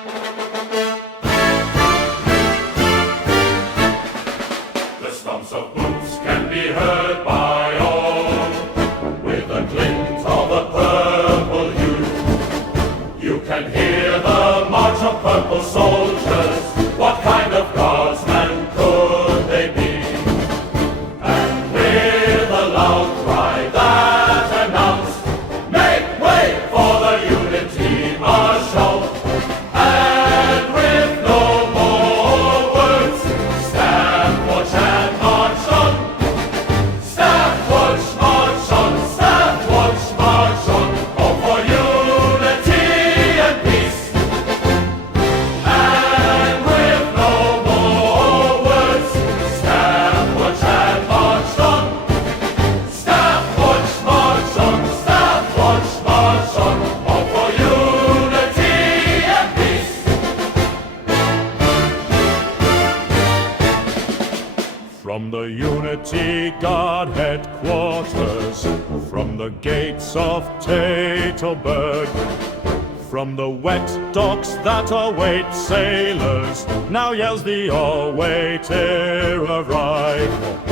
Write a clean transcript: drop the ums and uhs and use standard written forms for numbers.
The stomps of boots can be heard by all, with a glint of a purple hue. You can hear the march of purple soldiers. What kind of guardsmen could they be? And with a loud cry that announced, "Make way for the unity marshal!" And with no more words, staff, watch, and march on. Staff, watch, march on. Staff, watch, march on. Oh, for unity and peace. And with no more words, staff, watch, and march on. Staff, watch, march on. Staff, watch, march on. Oh, for unity and peace. From the Unity Guard headquarters, from the gates of Tatelberg, from the wet docks that await sailors, now yells the all-wait rifle.